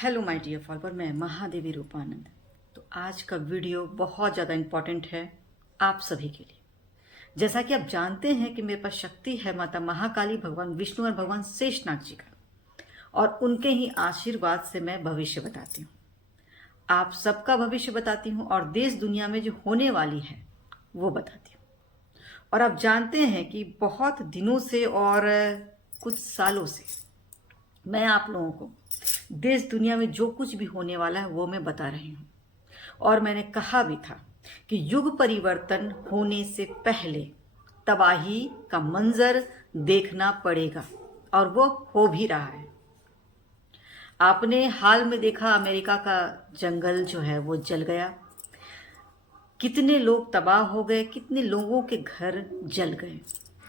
Hello my dear follower, मैं महादेवी रूपानंद। तो आज का वीडियो बहुत ज़्यादा इम्पोर्टेंट है आप सभी के लिए। जैसा कि आप जानते हैं कि मेरे पास शक्ति है माता महाकाली, भगवान विष्णु और भगवान शेषनाग जी का, और उनके ही आशीर्वाद से मैं भविष्य बताती हूँ। आप सबका भविष्य बताती हूँ और देश दुनिया में जो होने वाली है वो बताती हूँ। और आप जानते हैं कि बहुत दिनों से और कुछ सालों से मैं आप लोगों को देश दुनिया में जो कुछ भी होने वाला है वो मैं बता रही हूँ। और मैंने कहा भी था कि युग परिवर्तन होने से पहले तबाही का मंजर देखना पड़ेगा, और वो हो भी रहा है। आपने हाल में देखा अमेरिका का जंगल जो है वो जल गया, कितने लोग तबाह हो गए, कितने लोगों के घर जल गए।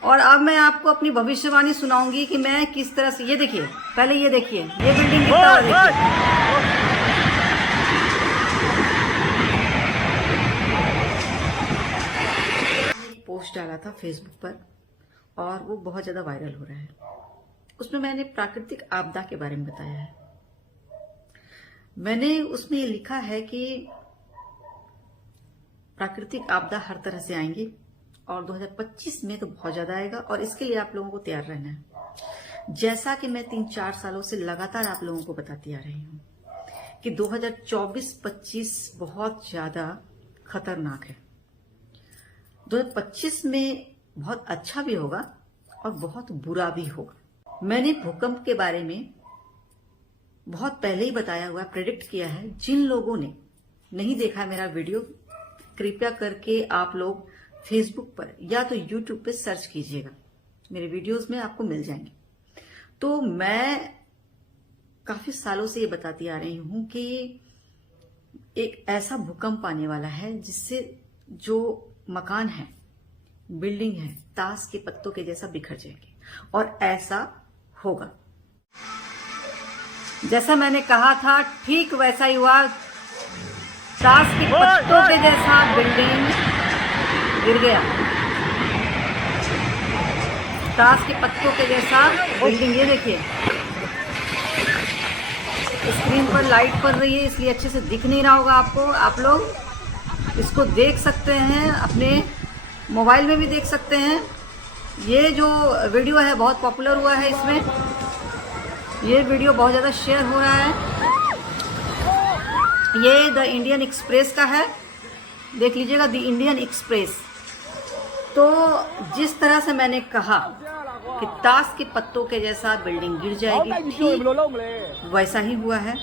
और अब मैं आपको अपनी भविष्यवाणी सुनाऊंगी कि मैं किस तरह से, ये देखिए, पहले ये देखिए, ये बिल्डिंग कितना देखिए। पोस्ट डाला था फेसबुक पर और वो बहुत ज्यादा वायरल हो रहा है। उसमें मैंने प्राकृतिक आपदा के बारे में बताया है। मैंने उसमें ये लिखा है कि प्राकृतिक आपदा हर तरह से आएंगी और 2025 में तो बहुत ज्यादा आएगा, और इसके लिए आप लोगों को तैयार रहना है। जैसा कि मैं 3-4 सालों से लगातार आप लोगों को बताती आ रही हूं कि 2024-25 बहुत ज्यादा खतरनाक है। 2025 में बहुत अच्छा भी होगा और बहुत बुरा भी होगा। मैंने भूकंप के बारे में बहुत पहले ही बताया हुआ, प्रेडिक्ट किया है। जिन लोगों ने नहीं देखा मेरा वीडियो, कृपया करके आप लोग फेसबुक पर या तो यूट्यूब पे सर्च कीजिएगा, मेरे वीडियोस में आपको मिल जाएंगे। तो मैं काफी सालों से ये बताती आ रही हूं कि एक ऐसा भूकंप आने वाला है जिससे जो मकान है, बिल्डिंग है, ताश के पत्तों के जैसा बिखर जाएंगे, और ऐसा होगा। जैसा मैंने कहा था ठीक वैसा ही हुआ। ताश के पत्तों के जैसा बिल्डिंग गिर गया। ताश के पत्तों के जैसा बिल्डिंग, ये देखिए, स्क्रीन पर लाइट पड़ रही है इसलिए अच्छे से दिख नहीं रहा होगा आपको। आप लोग इसको देख सकते हैं, अपने मोबाइल में भी देख सकते हैं। ये जो वीडियो है बहुत पॉपुलर हुआ है, इसमें ये वीडियो बहुत ज़्यादा शेयर हो रहा है। ये द इंडियन एक्सप्रेस का है, देख लीजिएगा, द इंडियन एक्सप्रेस। तो जिस तरह से मैंने कहा कि ताश के पत्तों के जैसा बिल्डिंग गिर जाएगी, ठीक वैसा ही हुआ है।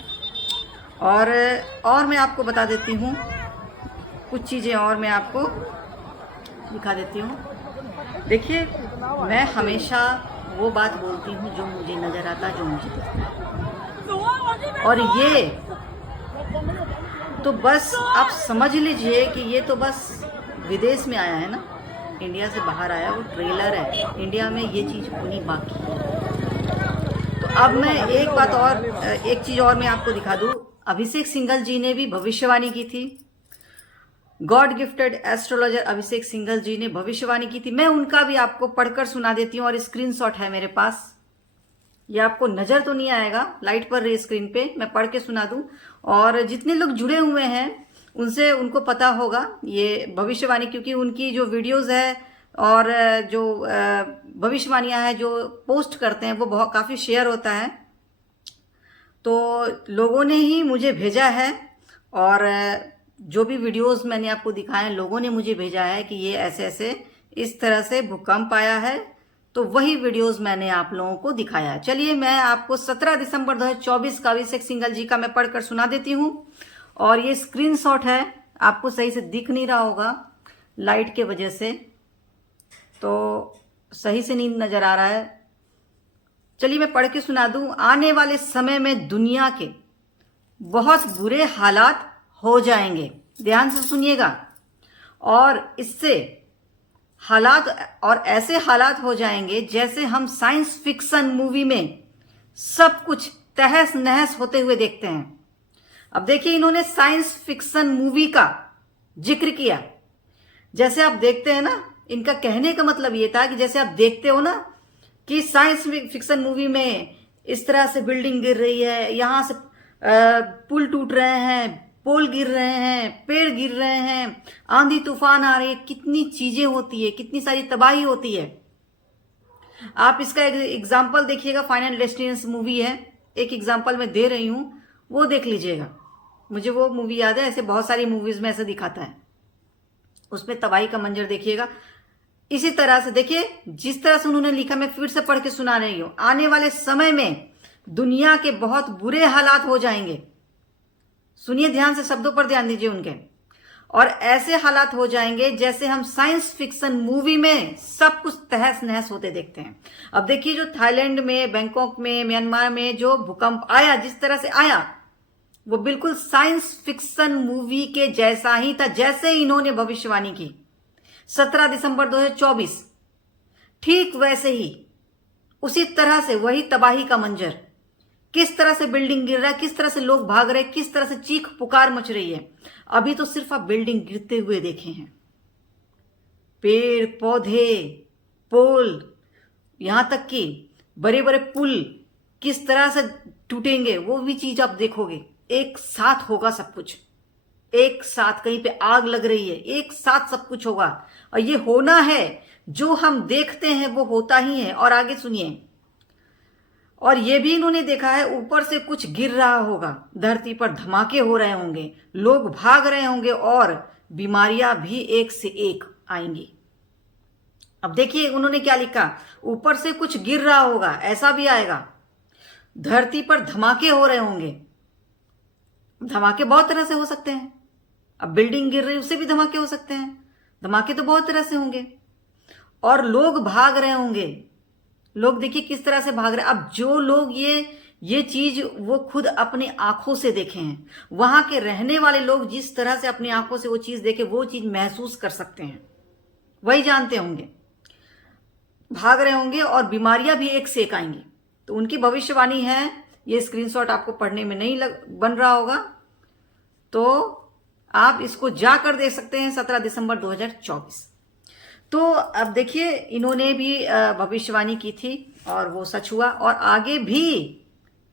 और मैं आपको बता देती हूँ कुछ चीज़ें, और मैं आपको दिखा देती हूँ। देखिए, मैं हमेशा वो बात बोलती हूँ जो मुझे नजर आता, जो मुझे दिखता है। और ये तो बस आप समझ लीजिए कि ये तो बस विदेश में आया है ना, इंडिया से बाहर आया, वो ट्रेलर है। इंडिया में ये चीज होनी बाकी है। तो अब मैं एक चीज और मैं आपको दिखा दूं। अभिषेक सिंघल जी ने भी भविष्यवाणी की थी। गॉड गिफ्टेड एस्ट्रोलॉजर अभिषेक सिंघल जी ने भविष्यवाणी की थी। मैं उनका भी आपको पढ़कर सुना देती हूँ, और स्क्रीनशॉट है मेरे पास। ये आपको नजर तो नहीं आएगा, लाइट पर रही स्क्रीन पे, मैं पढ़ के सुना दूं। और जितने लोग जुड़े हुए हैं उनसे उनको पता होगा ये भविष्यवाणी, क्योंकि उनकी जो वीडियोस है और जो भविष्यवाणियां हैं जो पोस्ट करते हैं वो बहुत काफ़ी शेयर होता है। तो लोगों ने ही मुझे भेजा है, और जो भी वीडियोस मैंने आपको दिखाए हैं, लोगों ने मुझे भेजा है कि ये ऐसे ऐसे इस तरह से भूकंप आया है। तो वही वीडियोस मैंने आप लोगों को दिखाया है। चलिए, मैं आपको 17 दिसंबर 2024 का अभिषेक सिंघल जी का मैं पढ़कर सुना देती हूँ। और ये स्क्रीनशॉट है, आपको सही से दिख नहीं रहा होगा लाइट के वजह से, तो सही से नहीं नजर आ रहा है। चलिए मैं पढ़ के सुना दूं। आने वाले समय में दुनिया के बहुत बुरे हालात हो जाएंगे, ध्यान से सुनिएगा। और इससे हालात, और ऐसे हालात हो जाएंगे जैसे हम साइंस फिक्शन मूवी में सब कुछ तहस नहस होते हुए देखते हैं। अब देखिए, इन्होंने साइंस फिक्शन मूवी का जिक्र किया। जैसे आप देखते हैं ना, इनका कहने का मतलब ये था कि जैसे आप देखते हो ना कि साइंस फिक्शन मूवी में इस तरह से बिल्डिंग गिर रही है, यहां से पुल टूट रहे हैं, पोल गिर रहे हैं, पेड़ गिर रहे हैं, आंधी तूफान आ रही है, कितनी चीजें होती है, कितनी सारी तबाही होती है। आप इसका एग्जाम्पल देखिएगा, फाइनल डेस्टिनेशन मूवी है, एक एग्जाम्पल मैं दे रही हूं, वो देख लीजिएगा। मुझे वो मूवी याद है, ऐसे बहुत सारी मूवीज में ऐसे दिखाता है, उसमें तबाही का मंजर देखिएगा। इसी तरह से देखिए, जिस तरह से उन्होंने लिखा, मैं फिर से पढ़ के सुना रही हूं। आने वाले समय में दुनिया के बहुत बुरे हालात हो जाएंगे। सुनिए ध्यान से, शब्दों पर ध्यान दीजिए उनके। और ऐसे हालात हो जाएंगे जैसे हम साइंस फिक्शन मूवी में सब कुछ तहस नहस होते देखते हैं। अब देखिए, जो थाईलैंड में, बैंकॉक में, म्यांमार में जो भूकंप आया, जिस तरह से आया, वो बिल्कुल साइंस फिक्शन मूवी के जैसा ही था, जैसे इन्होंने भविष्यवाणी की 17 दिसंबर 2024, ठीक वैसे ही, उसी तरह से वही तबाही का मंजर। किस तरह से बिल्डिंग गिर रहा है, किस तरह से लोग भाग रहे हैं, किस तरह से चीख पुकार मच रही है। अभी तो सिर्फ आप बिल्डिंग गिरते हुए देखे हैं, पेड़ पौधे, पोल, यहां तक कि बड़े बड़े पुल किस तरह से टूटेंगे, वो भी चीज आप देखोगे। एक साथ होगा सब कुछ, एक साथ, कहीं पे आग लग रही है, एक साथ सब कुछ होगा। और ये होना है, जो हम देखते हैं वो होता ही है। और आगे सुनिए, और ये भी इन्होंने देखा है, ऊपर से कुछ गिर रहा होगा, धरती पर धमाके हो रहे होंगे, लोग भाग रहे होंगे, और बीमारियां भी एक से एक आएंगी। अब देखिए उन्होंने क्या लिखा, ऊपर से कुछ गिर रहा होगा, ऐसा भी आएगा, धरती पर धमाके हो रहे होंगे। धमाके बहुत तरह से हो सकते हैं। अब बिल्डिंग गिर रही, उससे भी धमाके हो सकते हैं। धमाके तो बहुत तरह से होंगे। और लोग भाग रहे होंगे, लोग देखिए किस तरह से भाग रहे हैं। अब जो लोग ये चीज वो खुद अपनी आंखों से देखे हैं, वहां के रहने वाले लोग जिस तरह से अपनी आंखों से वो चीज देखे, वो चीज महसूस कर सकते हैं, वही जानते होंगे। भाग रहे होंगे और बीमारियां भी एक से एक आएंगी। तो उनकी भविष्यवाणी है, ये स्क्रीनशॉट आपको पढ़ने में नहीं बन रहा होगा, तो आप इसको जाकर देख सकते हैं, 17 दिसंबर 2024। तो अब देखिए, इन्होंने भी भविष्यवाणी की थी और वो सच हुआ। और आगे भी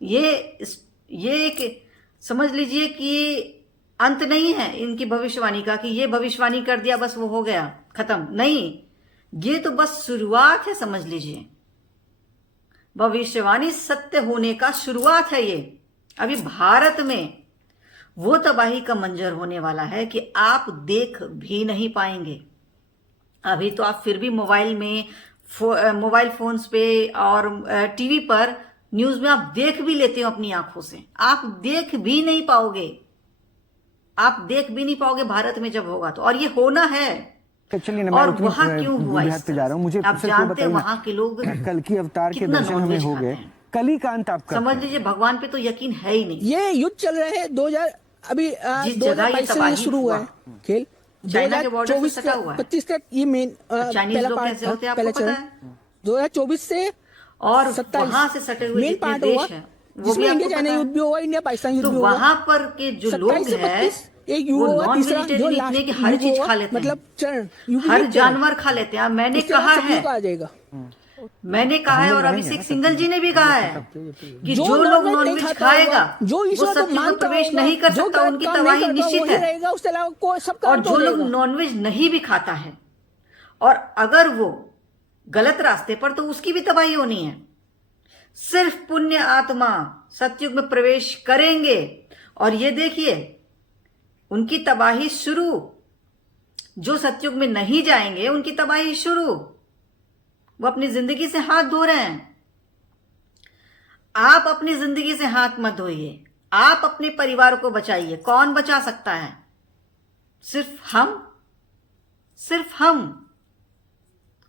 ये एक समझ लीजिए कि अंत नहीं है इनकी भविष्यवाणी का, कि ये भविष्यवाणी कर दिया बस वो हो गया खत्म, नहीं, ये तो बस शुरुआत है, समझ लीजिए। भविष्यवाणी सत्य होने का शुरुआत है ये। अभी भारत में वो तबाही का मंजर होने वाला है कि आप देख भी नहीं पाएंगे। अभी तो आप फिर भी मोबाइल फोन्स पे और टीवी पर, न्यूज में आप देख भी लेते हो अपनी आंखों से, आप देख भी नहीं पाओगे, आप देख भी नहीं पाओगे भारत में जब होगा तो। और ये होना है। और वहां क्यों हुआ इस तरह? मुझे आप जानते हैं वहां के लोग कल की अवतार के दर्शन हमें हो गए, कल ही का अंत आपका, समझ लीजिए भगवान पे तो यकीन है ही नहीं। ये युद्ध चल रहे हैं 2000, अभी 2022 से शुरू हुआ है खेल, चाइना के बॉर्डर से सटा हुआ है। 25 तक ये मेन चाइनीज लोग कैसे होते हैं आपको पता है? 2024 से और वहां से सटे हुए जितने देश हैं, वो भी इंडिया चाइना युद्ध भी हुआ, इंडिया पाकिस्तान युद्ध भी हुआ। तो वहां पर के जो लोग हैं, एक वो युवा नॉन तीसरा जो वेजिटेरियन इतने की हर चीज खा लेते हैं, मतलब हर जानवर खा लेते हैं। मैंने कहा है, मैंने कहा है, और अभिषेक सिंघल जी ने भी कहा है कि जो लोग नॉनवेज खाएगा वो सत्य में प्रवेश नहीं कर सकता, उनकी तबाही निश्चित है। और जो लोग नॉनवेज नहीं भी खाता है, और अगर वो गलत रास्ते पर, तो उसकी भी तबाही होनी है। सिर्फ पुण्य आत्मा सतयुग में प्रवेश करेंगे, और ये देखिए उनकी तबाही शुरू। जो सतयुग में नहीं जाएंगे उनकी तबाही शुरू। वो अपनी जिंदगी से हाथ धो रहे हैं। आप अपनी जिंदगी से हाथ मत धोइए, आप अपने परिवार को बचाइए। कौन बचा सकता है? सिर्फ हम, सिर्फ हम।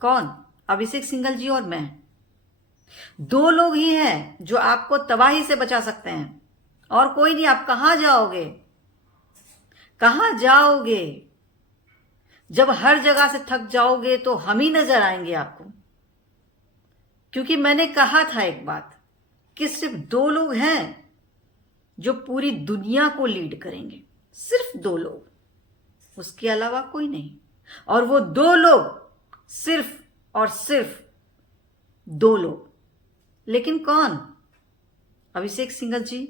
कौन? अभिषेक सिंघल जी और मैं, दो लोग ही हैं जो आपको तबाही से बचा सकते हैं, और कोई नहीं। आप कहां जाओगे, कहां जाओगे? जब हर जगह से थक जाओगे तो हम ही नजर आएंगे आपको। क्योंकि मैंने कहा था एक बात, कि सिर्फ दो लोग हैं जो पूरी दुनिया को लीड करेंगे, सिर्फ दो लोग, उसके अलावा कोई नहीं। और वो दो लोग सिर्फ और सिर्फ दो लोग। लेकिन कौन? अभिषेक सिंघल जी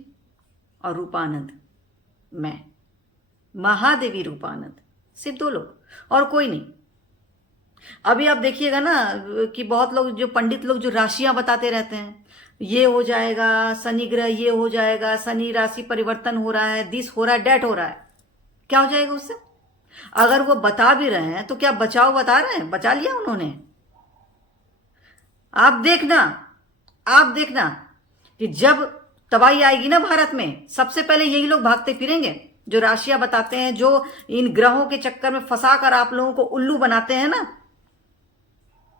और रूपानंद, मैं, महादेवी रूपानंद, सिर्फ 2 लोग और कोई नहीं। अभी आप देखिएगा ना कि बहुत लोग, जो पंडित लोग जो राशियां बताते रहते हैं, ये हो जाएगा, शनि ग्रह ये हो जाएगा, शनि राशि परिवर्तन हो रहा है, दिस हो रहा है, डेट हो रहा है, क्या हो जाएगा उससे? अगर वो बता भी रहे हैं तो क्या बचाओ बता रहे हैं? बचा लिया उन्होंने? आप देखना कि जब तबाही आएगी ना भारत में, सबसे पहले यही लोग भागते फिरेंगे जो राशियां बताते हैं, जो इन ग्रहों के चक्कर में फंसा कर आप लोगों को उल्लू बनाते हैं ना,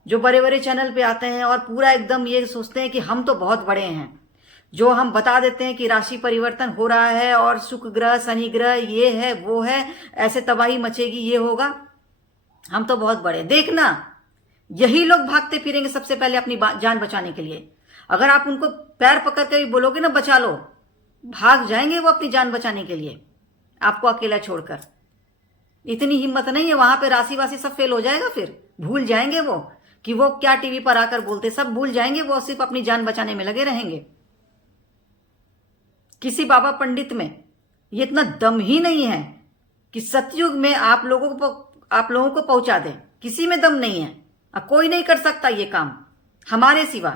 जो बड़े बड़े चैनल पे आते हैं और पूरा एकदम ये सोचते हैं कि हम तो बहुत बड़े हैं, जो हम बता देते हैं कि राशि परिवर्तन हो रहा है और शुक्र ग्रह शनि ग्रह ये है वो है, ऐसे तबाही मचेगी, ये होगा, हम तो बहुत बड़े। देखना यही लोग भागते फिरेंगे सबसे पहले अपनी जान बचाने के लिए। अगर आप उनको पैर पकड़ कर भी बोलोगे ना बचा लो, भाग जाएंगे वो अपनी जान बचाने के लिए, आपको अकेला छोड़कर। इतनी हिम्मत नहीं है, वहां पे राशि वासी सब फेल हो जाएगा, फिर भूल जाएंगे वो कि वो क्या टीवी पर आकर बोलते, सब भूल जाएंगे, वो सिर्फ अपनी जान बचाने में लगे रहेंगे। किसी बाबा पंडित में ये इतना दम ही नहीं है कि सतयुग में आप लोगों को पहुंचा दे, किसी में दम नहीं है, कोई नहीं कर सकता ये काम हमारे सिवा,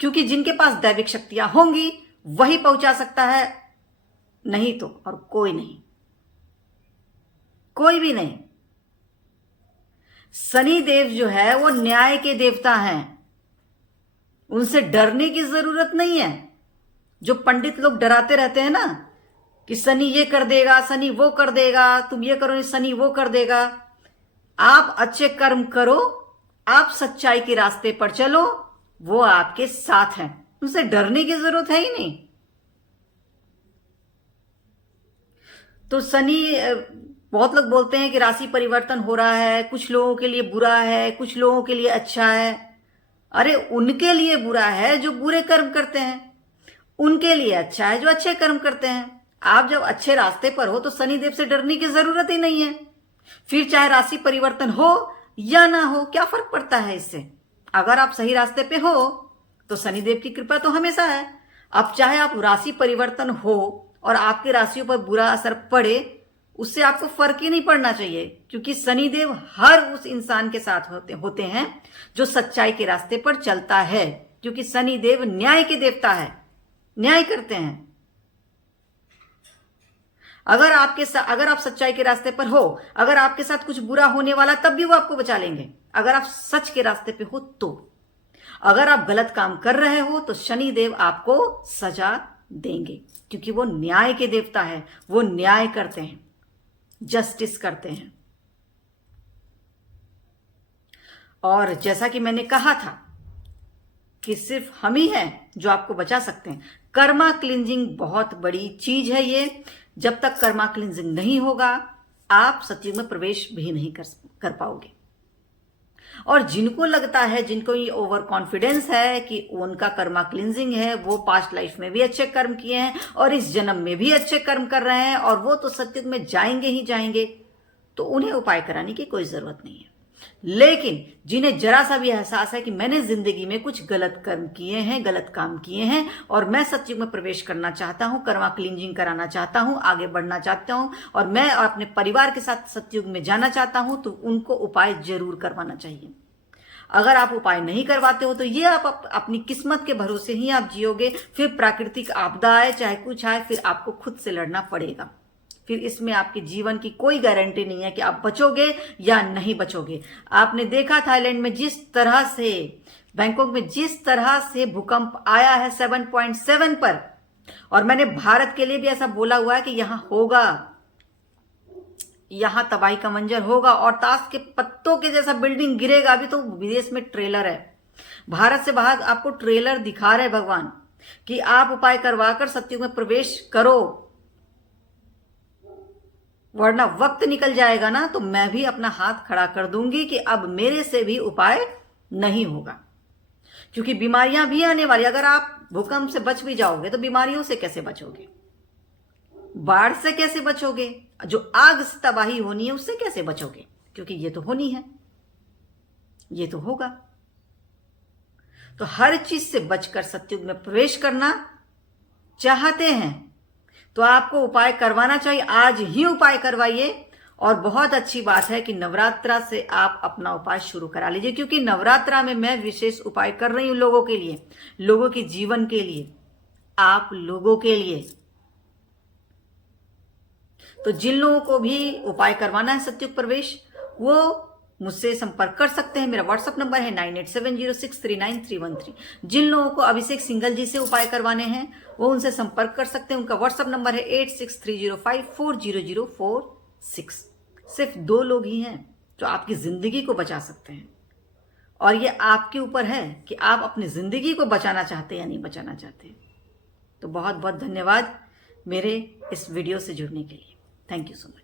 क्योंकि जिनके पास दैविक शक्तियां होंगी वही पहुंचा सकता है, नहीं तो और कोई नहीं, कोई भी नहीं। शनि देव जो है वो न्याय के देवता हैं, उनसे डरने की जरूरत नहीं है। जो पंडित लोग डराते रहते हैं ना कि शनि ये कर देगा, शनि वो कर देगा, तुम ये करो शनि वो कर देगा, आप अच्छे कर्म करो, आप सच्चाई के रास्ते पर चलो, वो आपके साथ हैं, उनसे डरने की जरूरत है ही नहीं। तो शनि, बहुत लोग बोलते हैं कि राशि परिवर्तन हो रहा है, कुछ लोगों के लिए बुरा है, कुछ लोगों के लिए अच्छा है। अरे उनके लिए बुरा है जो बुरे कर्म करते हैं, उनके लिए अच्छा है जो अच्छे कर्म करते हैं। आप जब अच्छे रास्ते पर हो तो शनिदेव से डरने की जरूरत ही नहीं है। फिर चाहे राशि परिवर्तन हो या ना हो, क्या फर्क पड़ता है इससे? अगर आप सही रास्ते पे हो तो शनिदेव की कृपा तो हमेशा है। अब चाहे आप राशि परिवर्तन हो और आपकी राशियों पर बुरा असर पड़े, उससे आपको फर्क ही नहीं पड़ना चाहिए, क्योंकि शनिदेव हर उस इंसान के साथ होते हैं जो सच्चाई के रास्ते पर चलता है, क्योंकि शनिदेव न्याय के देवता है, न्याय करते हैं। अगर आप सच्चाई के रास्ते पर हो, अगर आपके साथ कुछ बुरा होने वाला, तब भी वो आपको बचा लेंगे, अगर आप सच के रास्ते पे हो तो। अगर आप गलत काम कर रहे हो तो शनिदेव आपको सजा देंगे, क्योंकि वो न्याय के देवता है, वो न्याय करते हैं, जस्टिस करते हैं। और जैसा कि मैंने कहा था कि सिर्फ हम ही हैं जो आपको बचा सकते हैं। कर्मा क्लिंजिंग बहुत बड़ी चीज है ये। जब तक कर्मा क्लिंजिंग नहीं होगा, आप सतयुग में प्रवेश भी नहीं कर पाओगे। और जिनको लगता है, जिनको ये ओवर कॉन्फिडेंस है कि उनका कर्मा क्लिंजिंग है, वो पास्ट लाइफ में भी अच्छे कर्म किए हैं और इस जन्म में भी अच्छे कर्म कर रहे हैं और वो तो सतयुग में जाएंगे ही जाएंगे, तो उन्हें उपाय कराने की कोई जरूरत नहीं है। लेकिन जिन्हें जरा सा भी एहसास है कि मैंने जिंदगी में कुछ गलत कर्म किए हैं, गलत काम किए हैं और मैं सतयुग में प्रवेश करना चाहता हूं, कर्मा क्लींजिंग कराना चाहता हूं, आगे बढ़ना चाहता हूं और मैं अपने परिवार के साथ सतयुग में जाना चाहता हूं, तो उनको उपाय जरूर करवाना चाहिए। अगर आप उपाय नहीं करवाते हो तो ये आप अपनी किस्मत के भरोसे ही आप जियोगे। फिर प्राकृतिक आपदा आए, चाहे कुछ आए, फिर आपको खुद से लड़ना पड़ेगा। फिर इसमें आपके जीवन की कोई गारंटी नहीं है कि आप बचोगे या नहीं बचोगे। आपने देखा थाईलैंड में जिस तरह से, बैंकॉक में जिस तरह से भूकंप आया है 7.7 पर, और मैंने भारत के लिए भी ऐसा बोला हुआ है कि यहां होगा, यहां तबाही का मंजर होगा और ताश के पत्तों के जैसा बिल्डिंग गिरेगा। अभी तो विदेश में ट्रेलर है, भारत से बाहर आपको ट्रेलर दिखा रहे भगवान कि आप उपाय करवाकर सतयुग में प्रवेश करो, वरना वक्त निकल जाएगा ना तो मैं भी अपना हाथ खड़ा कर दूंगी कि अब मेरे से भी उपाय नहीं होगा, क्योंकि बीमारियां भी आने वाली। अगर आप भूकंप से बच भी जाओगे तो बीमारियों से कैसे बचोगे? बाढ़ से कैसे बचोगे? जो आग से तबाही होनी है उससे कैसे बचोगे? क्योंकि ये तो होनी है, ये तो होगा। तो हर चीज से बचकर सतयुग में प्रवेश करना चाहते हैं तो आपको उपाय करवाना चाहिए, आज ही उपाय करवाइए। और बहुत अच्छी बात है कि नवरात्रा से आप अपना उपाय शुरू करा लीजिए, क्योंकि नवरात्रा में मैं विशेष उपाय कर रही हूं लोगों के लिए, लोगों के जीवन के लिए, आप लोगों के लिए। तो जिन लोगों को भी उपाय करवाना है सत्युग प्रवेश, वो मुझसे संपर्क कर सकते हैं। मेरा व्हाट्सअप नंबर है 9870639313। जिन लोगों को अभिषेक सिंघल जी से उपाय करवाने हैं वो उनसे संपर्क कर सकते हैं। उनका व्हाट्सअप नंबर है 8630540046। सिर्फ 2 लोग ही हैं जो आपकी जिंदगी को बचा सकते हैं, और ये आपके ऊपर है कि आप अपनी जिंदगी को बचाना चाहते हैं या नहीं बचाना चाहते। तो बहुत बहुत धन्यवाद मेरे इस वीडियो से जुड़ने के लिए। Thank you so much.